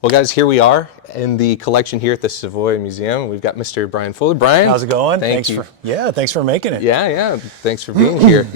Well, guys, here we are in the collection here at the Savoy Museum. We've got Mr. Bryan Fuller. Bryan, how's it going? Thanks you. Thanks for making it. Yeah. Thanks for being here.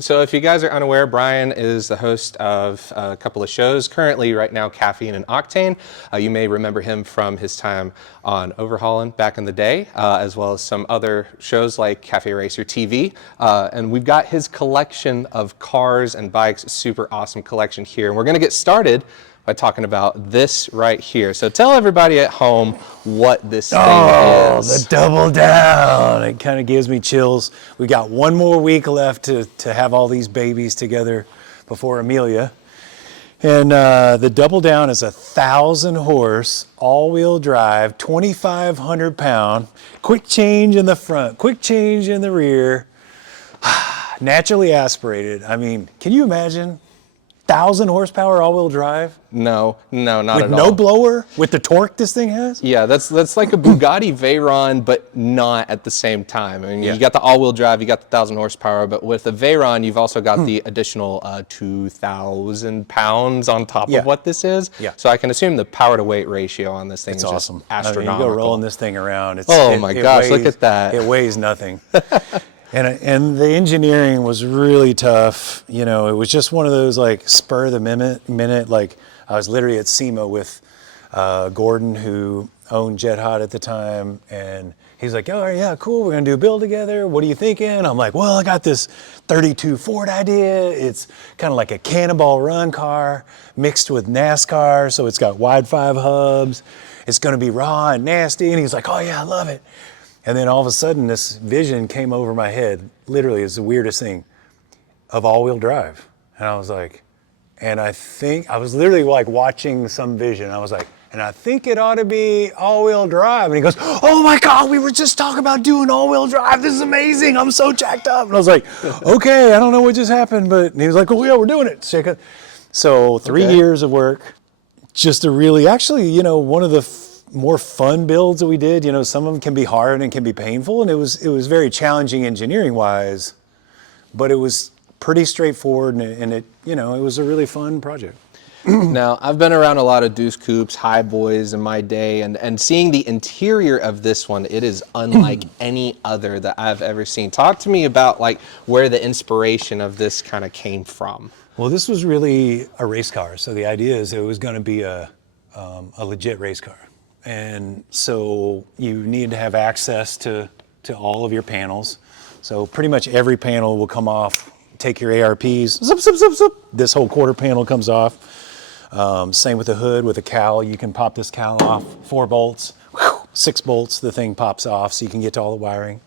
So if you guys are unaware, Bryan is the host of a couple of shows currently right now, Caffeine and Octane. You may remember him from his time on Overhauling back in the day, as well as some other shows like Cafe Racer TV. And we've got his collection of cars and bikes, super awesome collection here. And we're going to get started by talking about this right here. So tell everybody at home what this thing is. Oh, the Double Down. It kind of gives me chills. We got one more week left to have all these babies together before Amelia. And the Double Down is 1,000 horse, all-wheel drive, 2,500 pound, quick change in the front, quick change in the rear, naturally aspirated. I mean, can you imagine? 1,000 horsepower all-wheel drive? No, not at all. With no blower? With the torque this thing has? Yeah, that's like a Bugatti Veyron, but not at the same time. I mean, You got the all-wheel drive, you got the 1,000 horsepower, but with the Veyron, you've also got the additional 2,000 pounds on top of what this is. Yeah. So I can assume the power-to-weight ratio on this thing is awesome. just astronomical. I mean, you go rolling this thing around. My gosh, look at that. It weighs nothing. And the engineering was really tough. You know, it was just one of those like spur of the minute. Like I was literally at SEMA with Gordon, who owned Jet Hot at the time, and he's like, "Oh yeah, cool. We're gonna do a build together. What are you thinking?" I'm like, "Well, I got this '32 Ford idea. It's kind of like a cannonball run car mixed with NASCAR, so it's got wide 5 hubs. It's gonna be raw and nasty." And he's like, "Oh yeah, I love it." And then all of a sudden, this vision came over my head. Literally, it's the weirdest thing, of all-wheel drive. And I was like, I was literally like watching some vision. I was like, and I think it ought to be all-wheel drive. And he goes, "Oh my God, we were just talking about doing all-wheel drive. This is amazing. I'm so jacked up." And I was like, "Okay, I don't know what just happened," but and he was like, "Oh yeah, we're doing it." So 3 years of work, just to really, actually, you know, one of the more fun builds that we did. You know, some of them can be hard and can be painful, and it was very challenging engineering wise, but it was pretty straightforward, and it was a really fun project. Now, I've been around a lot of Deuce Coupes, High Boys in my day, and seeing the interior of this one, it is unlike any other that I've ever seen. Talk to me about like where the inspiration of this kind of came from. Well, this was really a race car, so the idea is it was going to be a legit race car. And so you need to have access to all of your panels. So pretty much every panel will come off. Take your ARPs, zip, zip, zip, zip. This whole quarter panel comes off. Same with the hood, with a cowl. You can pop this cowl off, 4 bolts, 6 bolts, the thing pops off so you can get to all the wiring.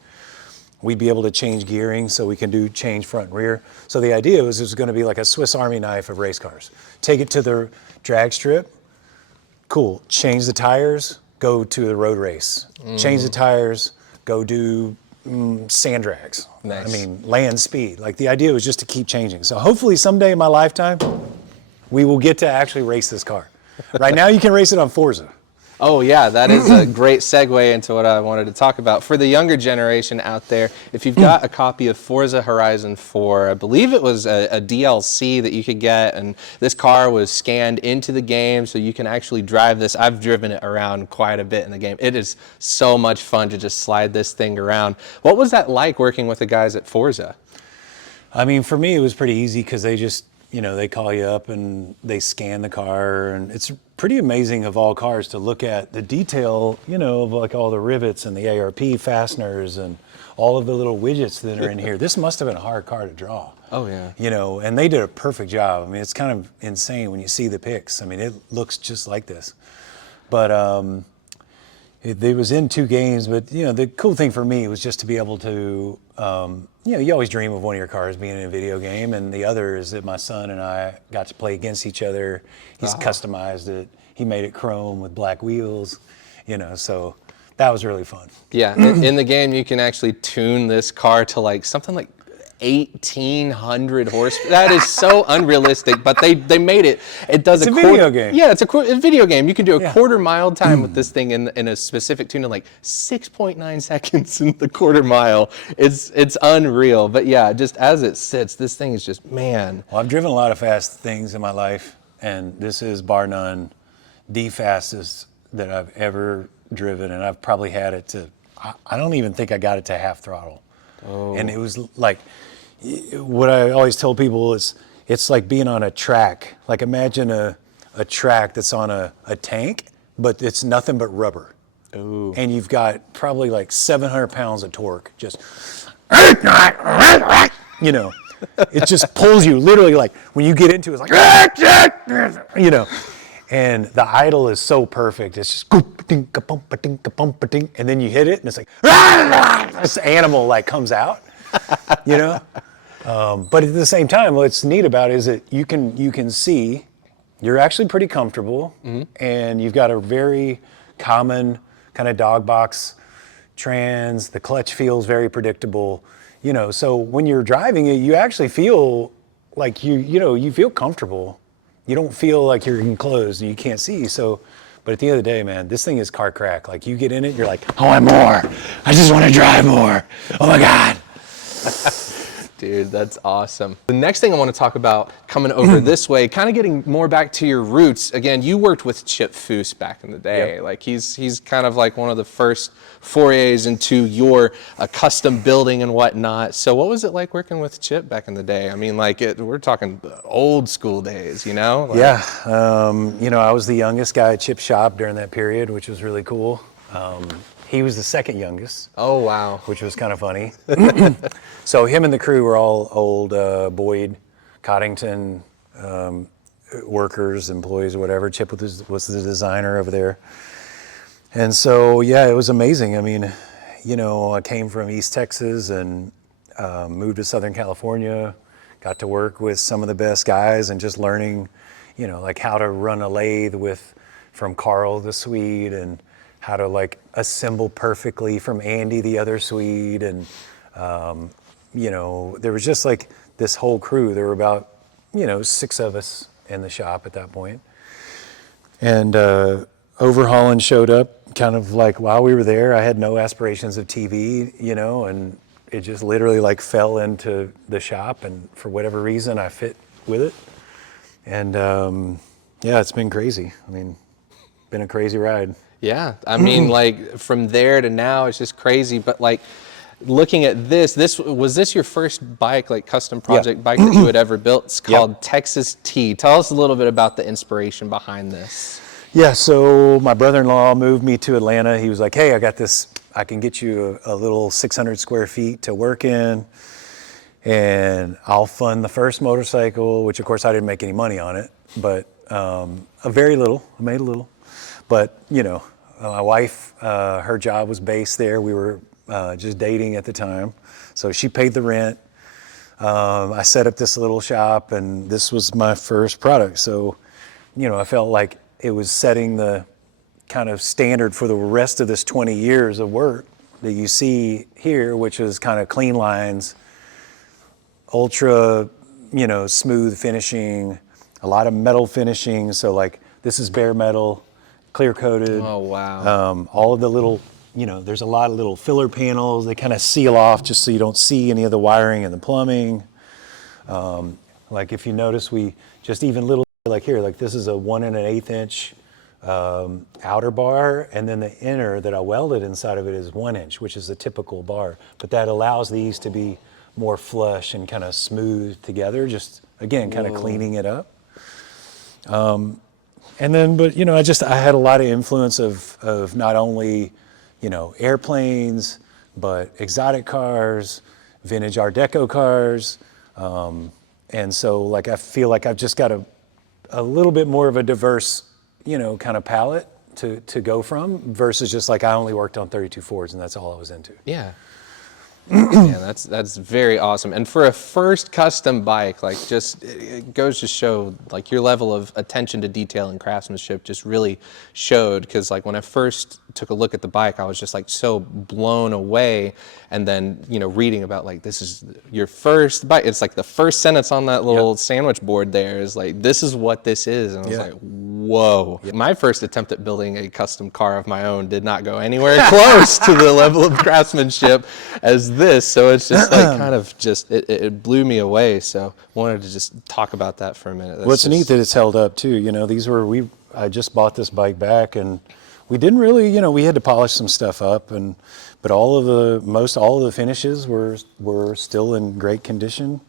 We'd be able to change gearing, so we can do change front and rear. So the idea was it was gonna be like a Swiss Army knife of race cars. Take it to the drag strip. Cool, change the tires, go to the road race. Change the tires, go do sand drags. Nice. I mean, land speed. Like the idea was just to keep changing. So hopefully someday in my lifetime, we will get to actually race this car. Right now you can race it on Forza. Oh yeah, that is a great segue into what I wanted to talk about. For the younger generation out there, if you've got a copy of Forza Horizon 4, I believe it was a DLC that you could get, and this car was scanned into the game so you can actually drive this. I've driven it around quite a bit in the game. It is so much fun to just slide this thing around. What was that like working with the guys at Forza? I mean, for me it was pretty easy because they just, you know, they call you up and they scan the car, and it's pretty amazing of all cars to look at the detail, you know, of like all the rivets and the ARP fasteners and all of the little widgets that are in here. This must have been a hard car to draw. Oh yeah. You know, and they did a perfect job. I mean, it's kind of insane when you see the pics. I mean, it looks just like this. But it was in 2 games, but you know, the cool thing for me was just to be able to, you know, you always dream of one of your cars being in a video game, and the other is that my son and I got to play against each other. He's customized it. He made it chrome with black wheels, you know, so that was really fun. Yeah, in the game you can actually tune this car to like something like 1,800 horsepower. That is so unrealistic, but they made it. It does it's a video game. Yeah, it's a video game. You can do a quarter mile time with this thing in a specific tune in like 6.9 seconds in the quarter mile. It's unreal. But yeah, just as it sits, this thing is just, man. Well, I've driven a lot of fast things in my life, and this is bar none the fastest that I've ever driven, and I've probably had it to, I don't even think I got it to half throttle. Oh. And it was like, what I always tell people is, it's like being on a track. Like imagine a track that's on a tank, but it's nothing but rubber. Ooh. And you've got probably like 700 pounds of torque, just, you know, it just pulls you literally, like when you get into it, it's like, you know, and the idle is so perfect. It's just, and then you hit it and it's like, this animal like comes out, you know? But at the same time, what's neat about it is that you can see, you're actually pretty comfortable, and you've got a very common kind of dog box trans. The clutch feels very predictable, you know. So when you're driving it, you actually feel like you feel comfortable. You don't feel like you're enclosed and you can't see. So, but at the end of the day, man, this thing is car crack. Like you get in it, you're like, I want more. I just want to drive more. Oh my God. Dude, that's awesome. The next thing I want to talk about coming over this way, kind of getting more back to your roots. Again, you worked with Chip Foose back in the day. Yep. Like he's kind of like one of the first forays into your custom building and whatnot. So what was it like working with Chip back in the day? I mean, like we're talking old school days, you know? Like, yeah, you know, I was the youngest guy at Chip's shop during that period, which was really cool. He was the second youngest. Oh, wow. Which was kind of funny. So him and the crew were all old Boyd, Coddington workers, employees, or whatever. Chip was the designer over there. And so, yeah, it was amazing. I mean, you know, I came from East Texas and moved to Southern California, got to work with some of the best guys and just learning, you know, like how to run a lathe from Carl the Swede, and how to like assemble perfectly from Andy the other Swede. And you know, there was just like this whole crew. There were about, you know, 6 of us in the shop at that point. And Overhauling showed up kind of like while we were there. I had no aspirations of TV, you know, and it just literally like fell into the shop, and for whatever reason I fit with it. And yeah, it's been crazy. I mean, been a crazy ride. Yeah, I mean, like from there to now, it's just crazy. But like looking at this was this your first bike, like custom project bike that you had ever built? It's called Texas T. Tell us a little bit about the inspiration behind this. Yeah, so my brother-in-law moved me to Atlanta. He was like, hey, I got this, I can get you a little 600 square feet to work in, and I'll fund the first motorcycle, which of course I didn't make any money on it, but a very little, I made a little. But, you know, my wife, her job was based there. We were just dating at the time. So she paid the rent. I set up this little shop, and this was my first product. So, you know, I felt like it was setting the kind of standard for the rest of this 20 years of work that you see here, which is kind of clean lines, ultra, you know, smooth finishing, a lot of metal finishing. So like this is bare metal, clear coated. Oh, wow. All of the little, you know, there's a lot of little filler panels. They kind of seal off just so you don't see any of the wiring and the plumbing. Like if you notice, we just even little, like here, like this is a 1 1/8 inch outer bar, and then the inner that I welded inside of it is 1 inch, which is a typical bar. But that allows these to be more flush and kind of smooth together, just again, kind of cleaning it up. And then, but you know, I had a lot of influence of not only, you know, airplanes, but exotic cars, vintage Art Deco cars. And so like, I feel like I've just got a little bit more of a diverse, you know, kind of palette to go from, versus just like I only worked on 32 Fords and that's all I was into. Yeah. Yeah, that's very awesome. And for a first custom bike, like just it goes to show like your level of attention to detail and craftsmanship just really showed, because like when I first took a look at the bike, I was just like so blown away. And then, you know, reading about like this is your first bike, it's like the first sentence on that little sandwich board there is like, this is what this is. And I was like, whoa. My first attempt at building a custom car of my own did not go anywhere close to the level of craftsmanship as this. So it's just like kind of just, it blew me away. So wanted to just talk about that for a minute. Well, it's neat that it's held up too. You know, these were, I just bought this bike back, and we didn't really, you know, we had to polish some stuff up, but all of the finishes were still in great condition.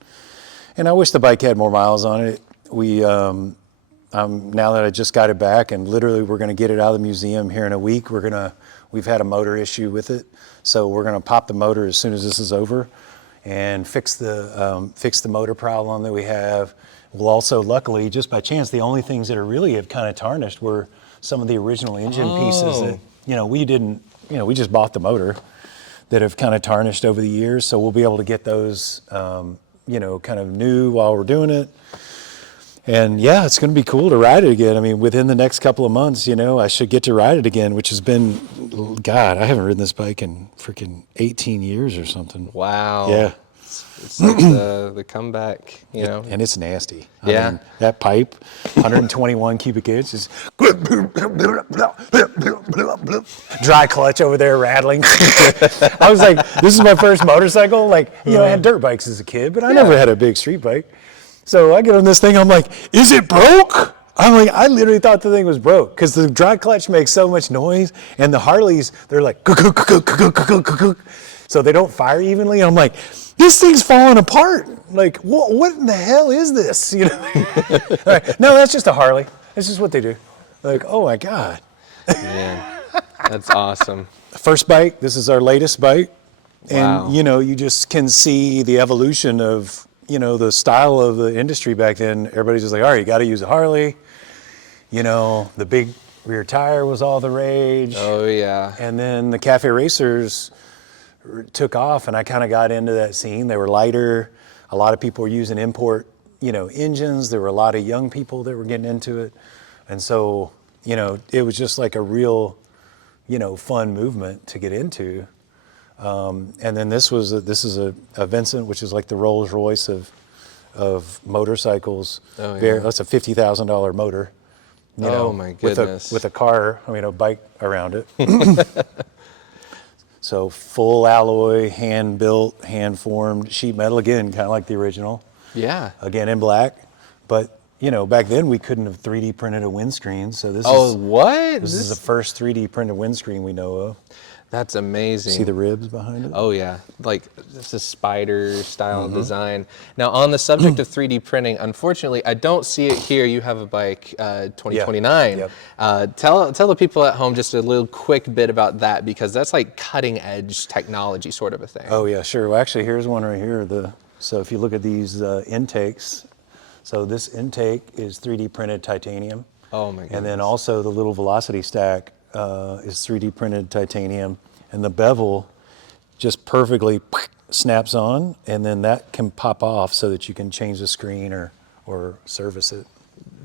And I wish the bike had more miles on it. Now that I just got it back, and literally we're going to get it out of the museum here in a week. We've had a motor issue with it, so we're going to pop the motor as soon as this is over, and fix the motor problem that we have. We'll also, luckily, just by chance, the only things that are really have kind of tarnished were some of the original engine pieces that, you know, we didn't, you know, we just bought the motor, that have kind of tarnished over the years. So we'll be able to get those, you know, kind of new while we're doing it. And yeah, it's going to be cool to ride it again. I mean, within the next couple of months, you know, I should get to ride it again, which has been, God, I haven't ridden this bike in freaking 18 years or something. Wow. Yeah. It's like the comeback, you know. And it's nasty. Yeah. I mean, that pipe, 121 cubic inches, dry clutch over there rattling. I was like, this is my first motorcycle. Like, you know, I had dirt bikes as a kid, but I never had a big street bike. So I get on this thing, I'm like, is it broke? I'm like, I literally thought the thing was broke because the dry clutch makes so much noise, and the Harleys, they're like, so they don't fire evenly. I'm like, this thing's falling apart. Like, what in the hell is this? You know? Right. No, that's just a Harley. That's just what they do. Like, oh my God. Man, that's awesome. First bike, this is our latest bike. Wow. And, you know, you just can see the evolution of, you know, the style of the industry back then. Everybody's just like, all right, you got to use a Harley. You know, the big rear tire was all the rage. Oh, yeah. And then the cafe racers took off, and I kind of got into that scene. They were lighter. A lot of people were using import, you know, engines. There were a lot of young people that were getting into it. And so, you know, it was just like a real, you know, fun movement to get into. And then this is a Vincent, which is like the Rolls Royce of motorcycles. Oh, yeah. That's a $50,000 motor. You know, my goodness. With a car, I mean, a bike around it. So full alloy, hand built, hand formed sheet metal, again, kind of like the original. Yeah. Again in black. But, you know, back then we couldn't have 3D printed a windscreen. So this What? This is the first 3D printed windscreen we know of. That's amazing. See the ribs behind it? Oh yeah, like this is spider style design. Now on the subject of 3D printing, unfortunately I don't see it here. You have a bike 2029. Yep. Tell the people at home just a little quick bit about that, because that's like cutting edge technology sort of a thing. Oh yeah, sure. Well, actually here's one right here. So if you look at these intakes, so this intake is 3D printed titanium. Oh my goodness. And then also the little velocity stack is 3D printed titanium, and the bevel just perfectly snaps on, and then that can pop off so that you can change the screen or service it.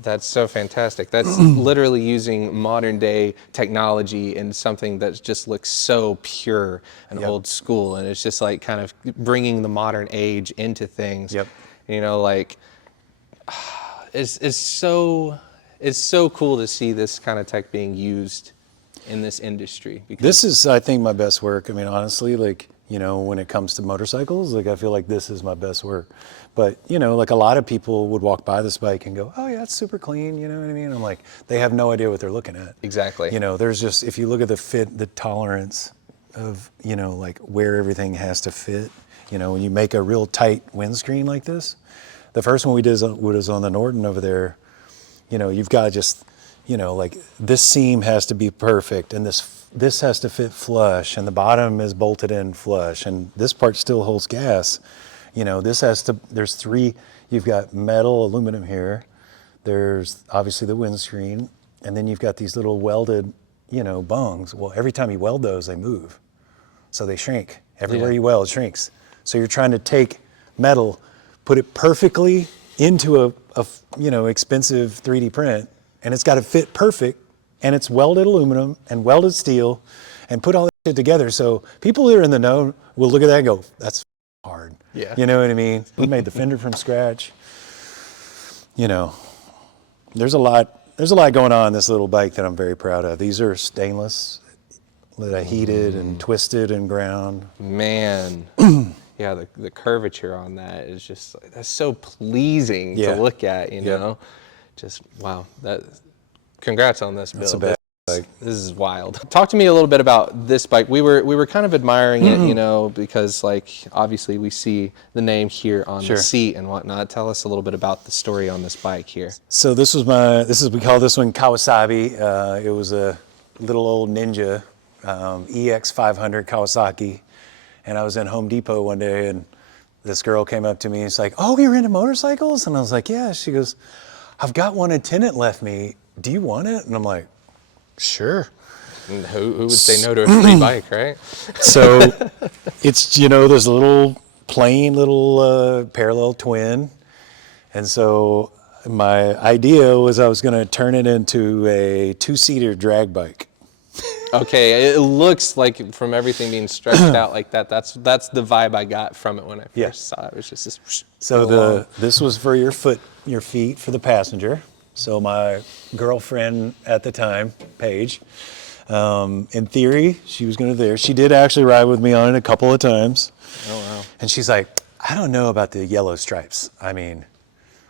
That's so fantastic. That's literally using modern day technology in something that just looks so pure and Yep. old school, and it's just like kind of bringing the modern age into things. Yep. You know, like it's so cool to see this kind of tech being used in this industry. Because This is, I think, my best work. I mean, honestly, like, you know, when it comes to motorcycles, like, I feel like this is my best work. But, you know, like a lot of people would walk by this bike and go, oh yeah, it's super clean, you know what I mean? I'm like, they have no idea what they're looking at. Exactly. You know, there's just, if you look at the fit, the tolerance of, you know, like where everything has to fit, you know, when you make a real tight windscreen like this, the first one we did was on the Norton over there, you know, you've got just, you know, like this seam has to be perfect, and this has to fit flush, and the bottom is bolted in flush, and this part still holds gas. You know, this has to, there's three, you've got metal, aluminum here, there's obviously the windscreen, and then you've got these little welded, you know, bungs. Well, every time you weld those, they move. So they shrink. Everywhere you weld, it shrinks. So you're trying to take metal, put it perfectly into a you know, expensive 3D print, and it's got to fit perfect, and it's welded aluminum and welded steel, and put all that shit together. So people that are in the know will look at that and go, that's hard. Yeah. You know what I mean? We made the fender from scratch. You know, there's a lot going on in this little bike that I'm very proud of. These are stainless that I heated and twisted and ground. Man. Yeah, the curvature on that is just, that's so pleasing to look at, you know? Just, wow, Congrats on this build. That's a bad bike. This is wild. Talk to me a little bit about this bike. We were kind of admiring it, you know, because like obviously we see the name here on the seat and whatnot. Tell us a little bit about the story on this bike here. So we call this one Kawasaki. It was a little old Ninja EX 500 Kawasaki, and I was in Home Depot one day, and this girl came up to me and she's like, "Oh, you're into motorcycles?" And I was like, "Yeah." She goes, "I've got one a tenant left me. Do you want it?" And I'm like, "Sure." And who would say no to a free bike, right? So it's, you know, there's a little plain little parallel twin. And so my idea was I was going to turn it into a 2-seater drag bike. Okay, it looks like from everything being stretched out like that, that's the vibe I got from it when I first saw it. It was just this. So this was for your feet for the passenger. So my girlfriend at the time, Paige, in theory, she was going to there. She did actually ride with me on it a couple of times. Oh, wow. And she's like, "I don't know about the yellow stripes. I mean,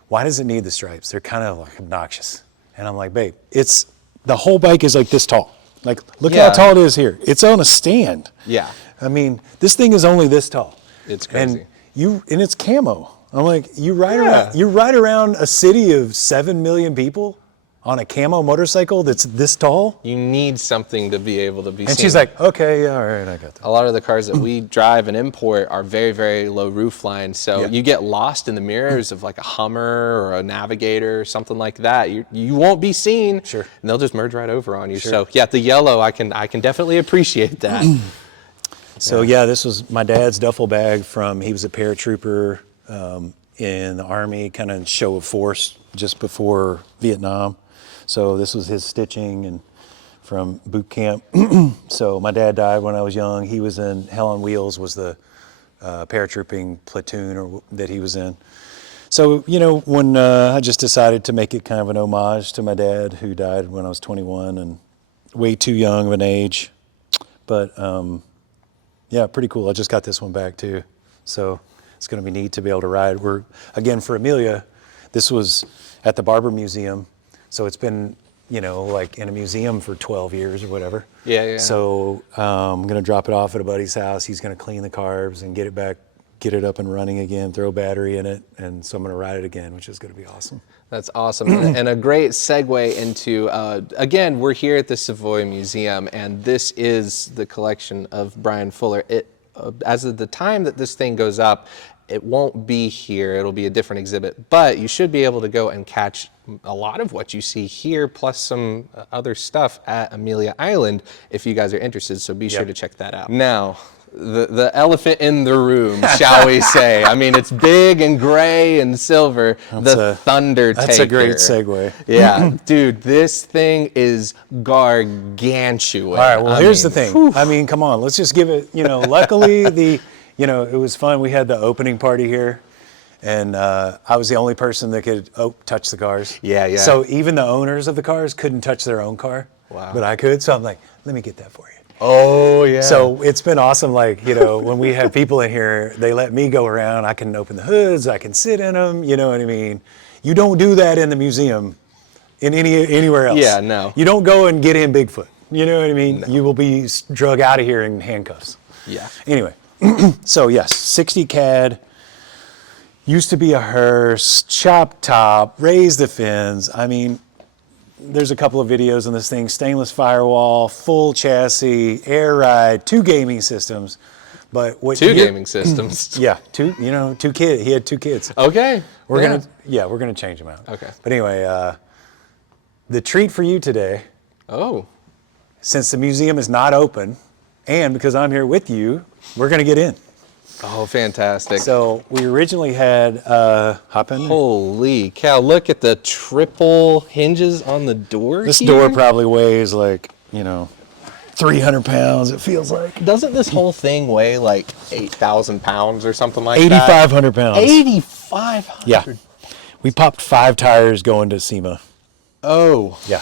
why does it need the stripes? They're kind of like obnoxious." And I'm like, "Babe, the whole bike is like this tall. Like, look how tall it is here. It's on a stand." Yeah. I mean, this thing is only this tall. It's crazy. And it's camo. I'm like, you ride around a city of 7 million people on a camo motorcycle that's this tall? You need something to be able to be seen. And she's like, "Okay, yeah, all right, I got that." A lot of the cars that we drive and import are very, very low roof line. So you get lost in the mirrors of like a Hummer or a Navigator or something like that. You won't be seen. Sure. And they'll just merge right over on you. Sure. So yeah, the yellow, I can definitely appreciate that. So this was my dad's duffel bag he was a paratrooper in the Army, kind of show of force just before Vietnam. So this was his stitching and from boot camp. So my dad died when I was young. He was in Hell on Wheels, was the paratrooping platoon that he was in. So, you know, when I just decided to make it kind of an homage to my dad, who died when I was 21 and way too young of an age. But yeah, pretty cool. I just got this one back too. So it's going to be neat to be able to ride. Again, for Amelia, this was at the Barber Museum. So it's been, you know, like in a museum for 12 years or whatever. Yeah. So I'm going to drop it off at a buddy's house. He's going to clean the carbs and get it up and running again, throw a battery in it. And so I'm going to ride it again, which is going to be awesome. That's awesome. And a great segue into, again, we're here at the Savoy Museum, and this is the collection of Bryan Fuller. As of the time that this thing goes up, it won't be here. It'll be a different exhibit, but you should be able to go and catch a lot of what you see here, plus some other stuff at Amelia Island if you guys are interested, so be sure to check that out. Now, the elephant in the room, shall we say. I mean, it's big and gray and silver, the Thundertaker. That's a great segue. Yeah, dude, this thing is gargantuan. All right, well, here's the thing. Whew. I mean, come on, let's just give it, you know, luckily it was fun. We had the opening party here, and I was the only person that could touch the cars. Yeah. So even the owners of the cars couldn't touch their own car. Wow. But I could, so I'm like, let me get that for you. Oh, yeah. So it's been awesome. Like, you know, when we have people in here, they let me go around. I can open the hoods. I can sit in them. You know what I mean? You don't do that in the museum anywhere else. Yeah, no. You don't go and get in Bigfoot. You know what I mean? No. You will be drug out of here in handcuffs. Yeah. Anyway, so yes, 60 CAD. Used to be a hearse, chop top, raise the fins. I mean, there's a couple of videos on this thing, stainless firewall, full chassis, air ride, 2 gaming systems. But what gaming systems. Yeah, 2 kids. He had 2 kids. Okay. We're gonna change them out. Okay. But anyway, the treat for you today. Oh. Since the museum is not open, and because I'm here with you, we're gonna get in. Oh, fantastic. So we originally had, hop in. Holy cow, look at the triple hinges on the door This here. door probably weighs like, 300 pounds, it feels like. Doesn't this whole thing weigh like 8,000 pounds or something like 8,500 pounds. 8,500? Yeah. We popped 5 tires going to SEMA. Oh. Yeah.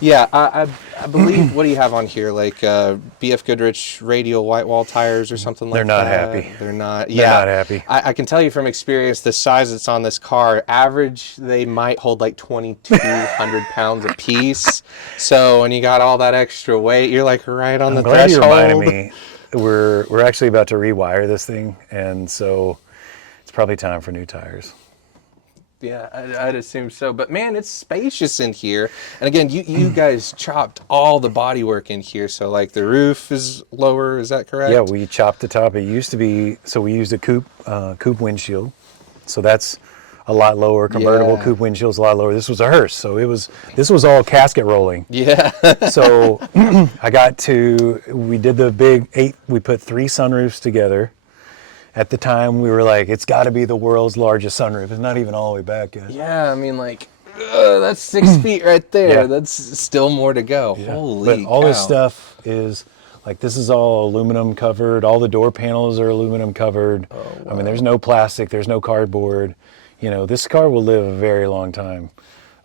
Yeah, I believe, what do you have on here? Like BF Goodrich radial white wall tires or something They're like not that? happy. They're not. They're Yeah, not happy. I can tell you from experience, the size that's on this car, average, they might hold like 2,200 pounds a piece. So when you got all that extra weight, you're like right on I'm the glad you reminded threshold. me. We're actually about to rewire this thing, and so it's probably time for new tires. Yeah, I'd assume so. But man, it's spacious in here. And again, you guys chopped all the bodywork in here. So like the roof is lower, is that correct? Yeah, we chopped the top. It used to be, so we used a coupe windshield. So that's a lot lower. Convertible Yeah. coupe windshield's a lot lower. This was a hearse, so this was all casket rolling. Yeah. So we did the big 8, we put 3 sunroofs together. At the time, we were like, it's got to be the world's largest sunroof. It's not even all the way back yet. Yeah, I mean, like, that's 6 feet right there. Yeah. That's still more to go. Yeah. Holy But all cow. this stuff is, like, this is all aluminum covered. All the door panels are aluminum covered. Oh, wow. I mean, there's no plastic, there's no cardboard. You know, this car will live a very long time.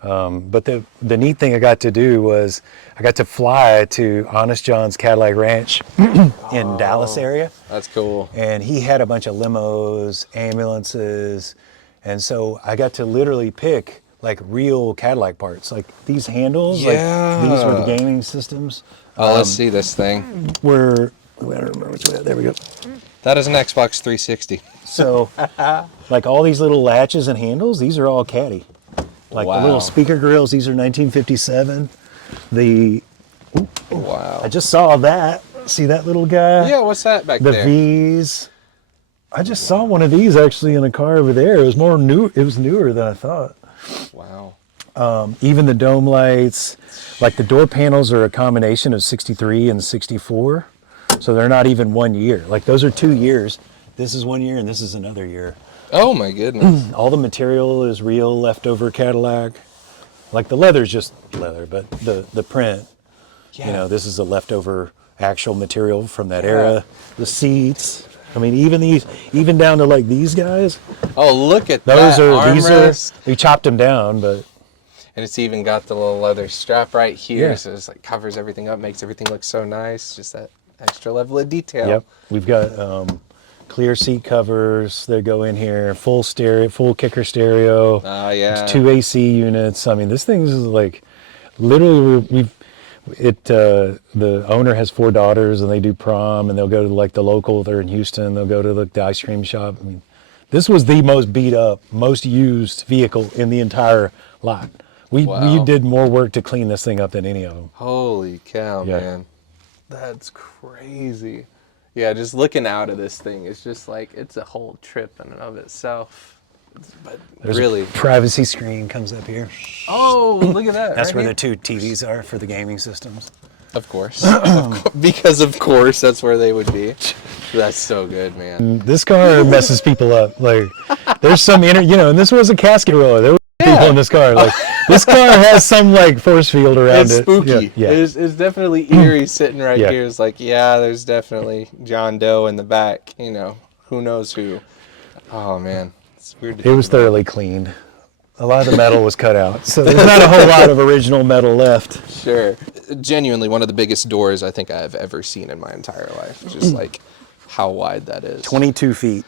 But the neat thing I got to do was I got to fly to Honest John's Cadillac Ranch in Dallas area. That's cool. And he had a bunch of limos, ambulances. And so I got to literally pick like real Cadillac parts, like these handles, like these were the gaming systems. Oh, let's see this thing. I don't remember which way, there we go. That is an Xbox 360. So like all these little latches and handles, these are all Caddy. Like the little speaker grills, these are 1957. Wow. I just saw that. See that little guy? Yeah, what's that back The there? V's. I just saw one of these actually in a car over there. It was newer than I thought. Wow. Even the dome lights, like the door panels are a combination of 63 and 64. So they're not even 1 year. Like those are 2 years. This is 1 year and this is another year. Oh, my goodness. All the material is real leftover Cadillac. Like the leather's just leather, but the print, you know, this is a leftover actual material from that era. The seats. I mean, even down to like these guys. Oh, look at These that are armrest. we chopped them down, but And it's even got the little leather strap right here. Yeah. So it's like covers everything up, makes everything look so nice. Just that extra level of detail. yep. We've got clear seat covers that go in here, full kicker stereo. Oh, yeah. 2 AC units. I mean, this thing is like literally the owner has 4 daughters and they do prom and they'll go to like the local, they're in Houston, they'll go to the ice cream shop. I mean, this was the most beat up, most used vehicle in the entire lot. We did more work to clean this thing up than any of them. Holy cow, Yeah. man. That's crazy. Yeah, just looking out of this thing, it's just like, it's a whole trip in and of itself. But There's really. a privacy screen comes up here. Oh, look at that. That's right where here. the 2 TVs are for the gaming systems. Of course. Because of course that's where they would be. That's so good, man. This car messes people up. Like, there's some and this was a casket roller. There were people in this car. Like, this car has some like force field around It's it. spooky. Yeah. It's definitely eerie sitting right Yeah. here. It's like, yeah, there's definitely John Doe in the back. You know, who knows who. Oh, man. It's weird to It think was about. thoroughly cleaned. A lot of the metal was cut out, so there's not a whole lot of original metal left. Sure. Genuinely one of the biggest doors I think I've ever seen in my entire life. Just like how wide that is. 22 feet.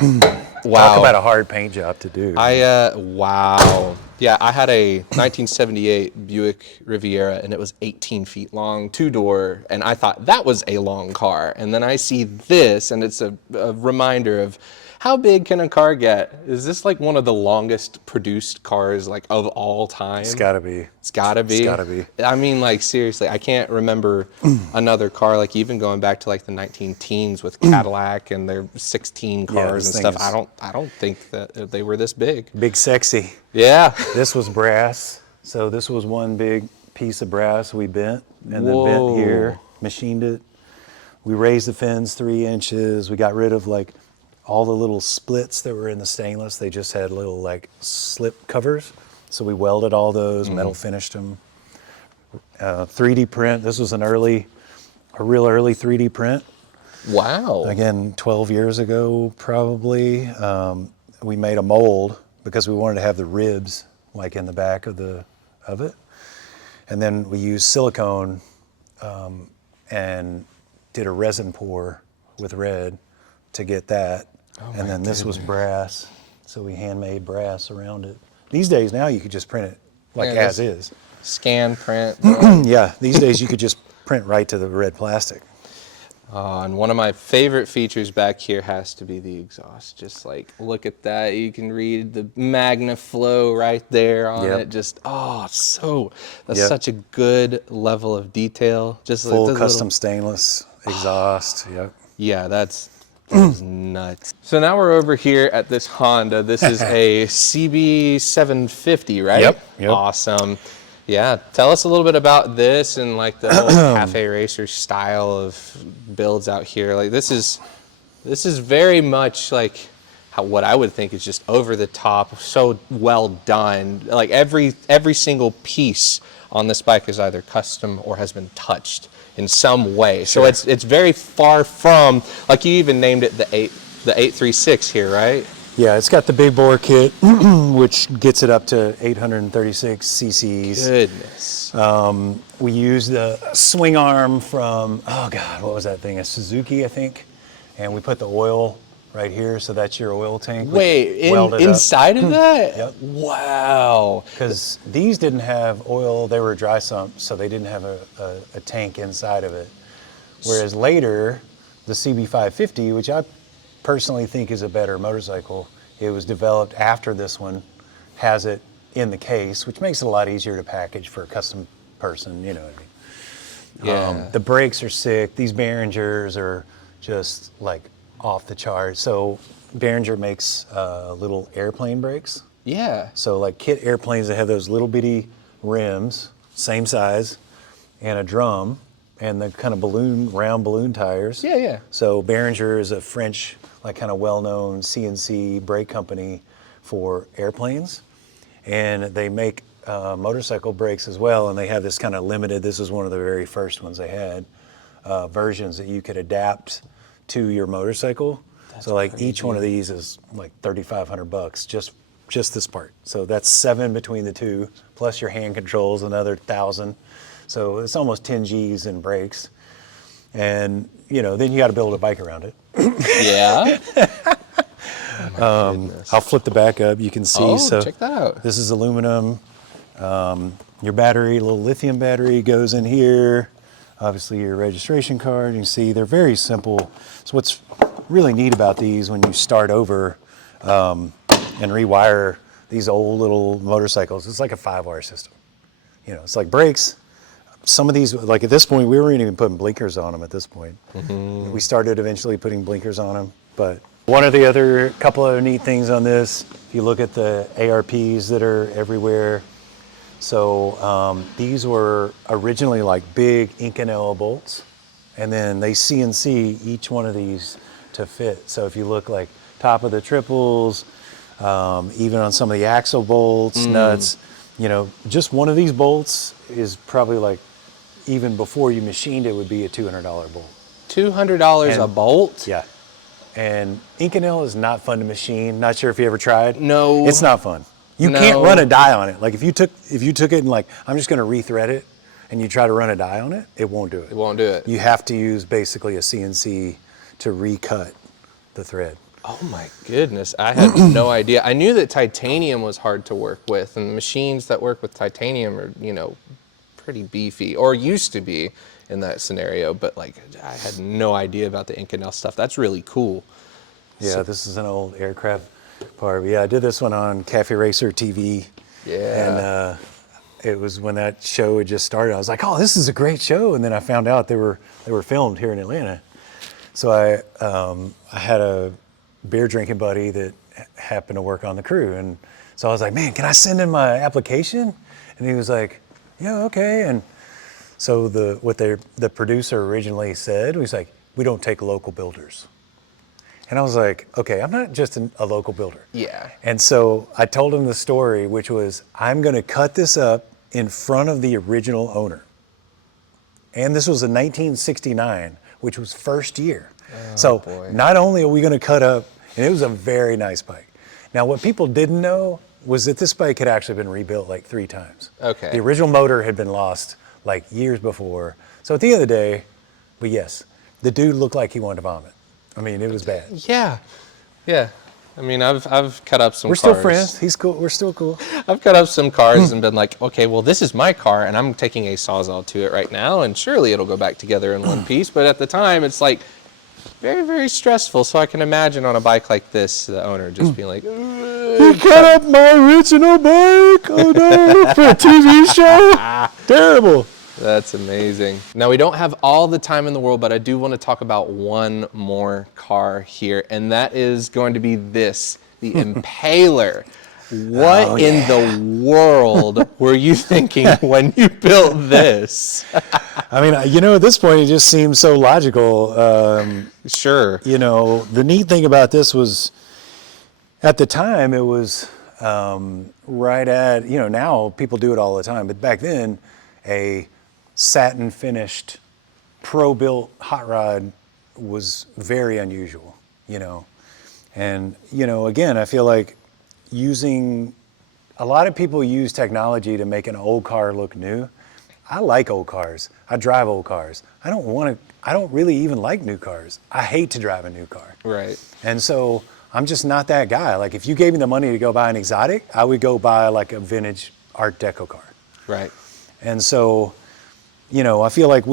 Wow. Talk about a hard paint job to do. Wow. Yeah, I had a 1978 Buick Riviera and it was 18 feet long, 2-door, and I thought that was a long car. And then I see this and it's a reminder of how big can a car get? Is this like one of the longest produced cars like of all time? It's gotta be. It's gotta be. It's gotta be. I mean, like seriously, I can't remember another car like even going back to like the 19-teens with Cadillac and their 16 cars this and thing stuff. I don't think that they were this big. Big sexy. Yeah. This was brass. So this was one big piece of brass we bent and Whoa. then bent here, machined it. We raised the fins 3 inches. We got rid of like all the little splits that were in the stainless. They just had little like slip covers. So we welded all those, metal finished them. 3D print. This was a real early 3D print. Wow. Again, 12 years ago, probably. We made a mold because we wanted to have the ribs like in the back of it. And then we used silicone and did a resin pour with red to get that. Oh, and then this was goodness. brass, so we handmade brass around it. These days now you could just print it like Yeah, as is. Scan, print. Yeah, these days you could just print right to the red plastic. And one of my favorite features back here has to be the exhaust. Just like, look at that. You can read the MagnaFlow right there on Yep. it. Just, that's Yep. such a good level of detail. Just like Full those custom little- stainless exhaust. Yep. Yeah, that is nuts. So now we're over here at this Honda. This is a CB750, right? Yep. Awesome. Yeah, tell us a little bit about this and like the whole cafe racer style of builds out here. Like this is very much like what I would think is just over the top, so well done. Like every single piece on this bike is either custom or has been touched in some way. So it's very far from, like you even named it the 836 here, right? Yeah, it's got the big bore kit, which gets it up to 836 cc's. Goodness. We used the swing arm from, oh God, what was that thing? A Suzuki, I think. And we put the oil right here, so that's your oil tank. Wait, inside of that? Yep. Wow. Because these didn't have oil, they were dry sump, so they didn't have a tank inside of it. Whereas later, the CB550, which I personally think is a better motorcycle, it was developed after this one, has it in the case, which makes it a lot easier to package for a custom person, you know what I mean? Yeah. The brakes are sick. These Behringers are just like off the chart. So Behringer makes little airplane brakes. Yeah. So like kit airplanes that have those little bitty rims, same size, and a drum, and the kind of round balloon tires. Yeah. So Behringer is a French, like kind of well-known CNC brake company for airplanes. And they make motorcycle brakes as well, and they have this kind of limited, this is one of the very first ones they had, versions that you could adapt to your motorcycle. So like each one of these is like $3,500 just this part. So that's 7 between the two, plus your hand controls, another 1,000. So it's almost 10 G's in brakes. And then you got to build a bike around it. Yeah. I'll flip the back up, you can see. Oh, so check that out. This is aluminum. Your battery, a little lithium battery goes in here. Obviously your registration card, you can see they're very simple. So what's really neat about these when you start over and rewire these old little motorcycles, it's like a 5R system. It's like brakes. Some of these, like at this point, we weren't even putting blinkers on them at this point. Mm-hmm. We started eventually putting blinkers on them. But one of the couple other neat things on this, if you look at the ARPs that are everywhere, so these were originally like big Inconel bolts, and then they CNC each one of these to fit. So if you look like top of the triples, even on some of the axle bolts, nuts, just one of these bolts is probably like, even before you machined it, would be a $200 bolt. $200 a bolt? Yeah. And Inconel is not fun to machine. Not sure if you ever tried. No. It's not fun. You can't run a die on it. Like if you took it and like, I'm just gonna rethread it, and you try to run a die on it, it won't do it. It won't do it. You have to use basically a CNC to recut the thread. Oh my goodness, I had no idea. I knew that titanium was hard to work with, and the machines that work with titanium are, pretty beefy, or used to be in that scenario, but like I had no idea about the Inconel stuff. That's really cool. Yeah, this is an old aircraft part. But yeah, I did this one on Cafe Racer TV. Yeah. And it was when that show had just started. I was like, oh, this is a great show. And then I found out they were filmed here in Atlanta. So I had a beer drinking buddy that happened to work on the crew. And so I was like, man, can I send in my application? And he was like, yeah, okay. And so what the producer originally said was like, we don't take local builders. And I was like, okay, I'm not just a local builder. Yeah. And so I told him the story, which was, I'm going to cut this up in front of the original owner. And this was in 1969, which was first year. Oh, so boy. Not only are we going to cut up, and it was a very nice bike. Now, what people didn't know was that this bike had actually been rebuilt like 3 times. Okay. The original motor had been lost like years before. So at the end of the day, but yes, the dude looked like he wanted to vomit. I mean, it was bad. Yeah. Yeah. I mean, I've cut up some We're cars. still friends. He's cool. We're still cool. I've cut up some cars and been like, okay, well, this is my car, and I'm taking a Sawzall to it right now, and surely it'll go back together in one piece. But at the time, it's like very, very stressful. So I can imagine on a bike like this, the owner just being like, You cut up my original bike. Oh no, for a TV show. Terrible. That's amazing. Now, we don't have all the time in the world, but I do want to talk about one more car here, and that is going to be this, the Impaler. What in the world were you thinking when you built this? I mean, you know, at this point, it just seems so logical. Sure. You know, the neat thing about this was, at the time, it was right at, you know, now people do it all the time, but back then, a satin finished pro-built hot rod was very unusual, you know. And, you know, again, I feel like a lot of people use technology to make an old car look new. I like old cars. I drive old cars. I don't really even like new cars. I hate to drive a new car. Right. And so I'm just not that guy. Like, if you gave me the money to go buy an exotic, I would go buy like a vintage Art Deco car. Right. And so, you know, I feel like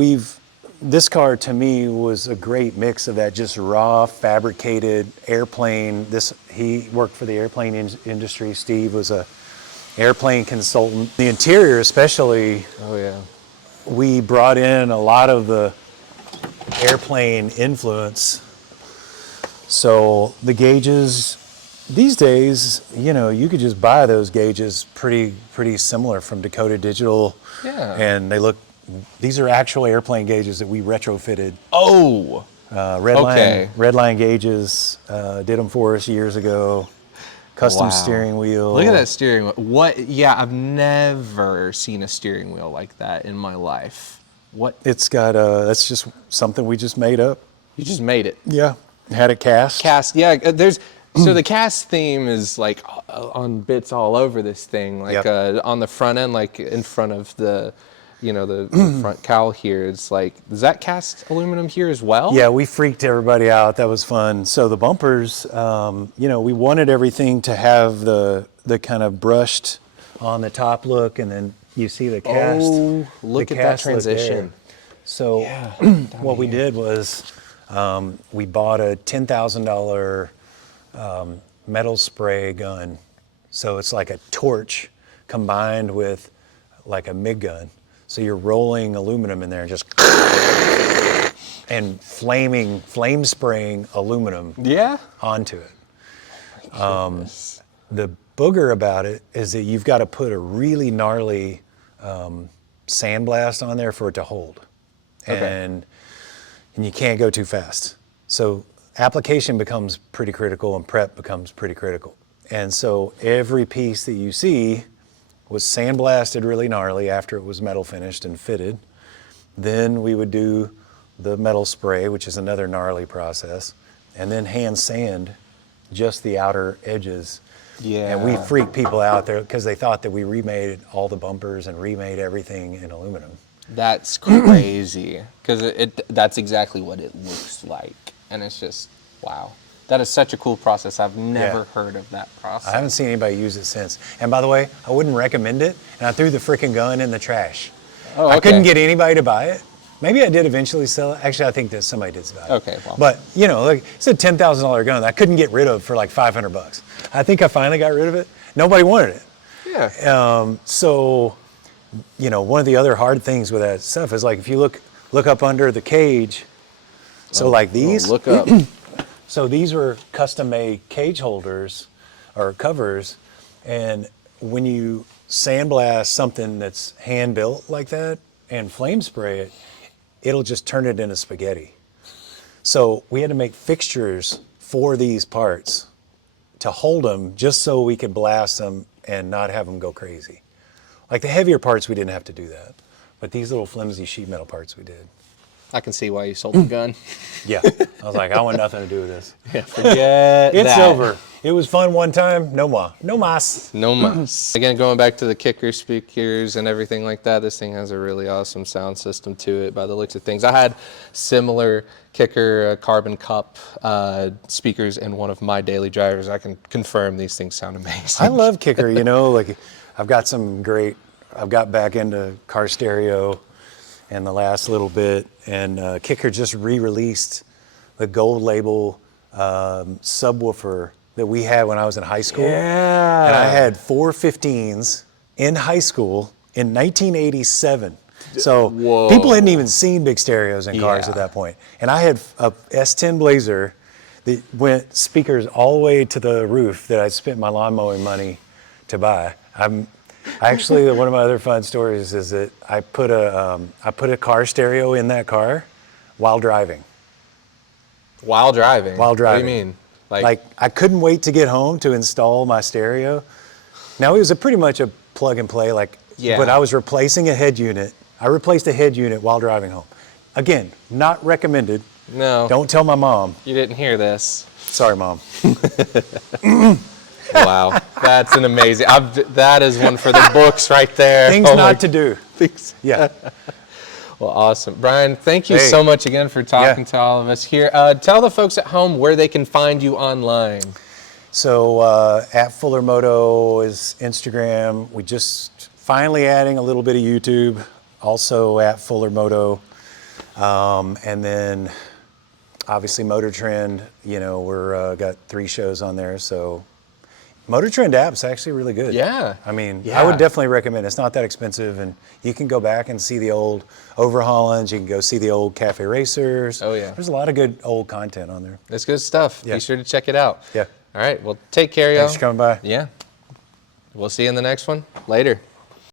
this car to me was a great mix of that just raw fabricated airplane. He worked for the airplane industry. Steve was a airplane consultant. The interior especially, Oh, yeah. we brought in a lot of the airplane influence. So the gauges, these days, you know, you could just buy those gauges pretty similar from Dakota Digital. Yeah. And these are actual airplane gauges that we retrofitted. Oh. Redline gauges, did them for us years ago. Custom Wow. steering wheel. Look at that steering wheel. What? Yeah, I've never seen a steering wheel like that in my life. What? It's got, that's just something we just made up. You just made it. Yeah. Had it cast. Cast, yeah, so the cast theme is like on bits all over this thing, like Yep. on the front end, like in front of the, you know, the front cowl here. It's like, is that cast aluminum here as well? Yeah, we freaked everybody out. That was fun. So the bumpers, you know, we wanted everything to have the kind of brushed on the top look, and then you see the cast. Oh, look the at that cast look transition. there. So what we did was we bought a $10,000 metal spray gun. So it's like a torch combined with like a MIG gun. So you're rolling aluminum in there and just and flame spraying aluminum onto it. The booger about it is that you've got to put a really gnarly sandblast on there for it to hold. And you can't go too fast. So application becomes pretty critical and prep becomes pretty critical. And so every piece that you see was sandblasted really gnarly after it was metal finished and fitted. Then we would do the metal spray, which is another gnarly process, and then hand sand just the outer edges. Yeah. And we freaked people out there because they thought that we remade all the bumpers and remade everything in aluminum. That's crazy, because that's exactly what it looks like, and it's just, wow. That is such a cool process. I've never heard of that process. I haven't seen anybody use it since. And by the way, I wouldn't recommend it, and I threw the freaking gun in the trash. Oh, okay. I couldn't get anybody to buy it. Maybe I did eventually sell it. Actually, I think that somebody did buy it. Okay, well. But, you know, like, it's a $10,000 gun that I couldn't get rid of for like $500. I think I finally got rid of it. Nobody wanted it. Yeah. So, you know, one of the other hard things with that stuff is like if you look up under the cage, so like these. Look up. So these were custom-made cage holders or covers, and when you sandblast something that's hand-built like that and flame spray it, it'll just turn it into spaghetti. So we had to make fixtures for these parts to hold them just so we could blast them and not have them go crazy. Like the heavier parts, we didn't have to do that, but these little flimsy sheet metal parts we did. I can see why you sold the gun. Yeah. I was like, I want nothing to do with this. Yeah, forget It's that. over. It was fun one time. No more. No mas. No mas. Again, going back to the kicker speakers and everything like that, this thing has a really awesome sound system to it by the looks of things. I had similar kicker carbon cup speakers in one of my daily drivers. I can confirm these things sound amazing. I love kicker, you know, like I've got back into car stereo in the last little bit, and kicker just re-released the gold label subwoofer that we had when I was in high school. Yeah. And I had 415s in high school in 1987. So Whoa. people hadn't even seen big stereos in cars Yeah. at that point. And I had a S10 Blazer that went speakers all the way to the roof that I spent my lawn mowing money to buy. Actually, one of my other fun stories is that I put a car stereo in that car while driving. While driving? While driving. What do you mean? Like I couldn't wait to get home to install my stereo. Now it was pretty much a plug and play, Yeah. but I was replacing a head unit. I replaced a head unit while driving home. Again, not recommended. No. Don't tell my mom. You didn't hear this. Sorry, Mom. Wow, that's an amazing. That is one for the books right there. Things not to do. Things. Yeah. Well, awesome. Bryan, thank you Hey. so much again for talking Yeah. to all of us here. Tell the folks at home where they can find you online. So at Fuller Moto is Instagram. We just finally adding a little bit of YouTube. Also at Fuller Moto. And then obviously Motor Trend, you know, we're got 3 shows on there. So Motor Trend app's actually really good. Yeah. I mean, Yeah. I would definitely recommend it. It's not that expensive, and you can go back and see the old overhaulings. You can go see the old cafe racers. Oh, yeah. There's a lot of good old content on there. That's good stuff. Yeah. Be sure to check it out. Yeah. All right. Well, take care, y'all. Thanks for coming by. Yeah. We'll see you in the next one. Later.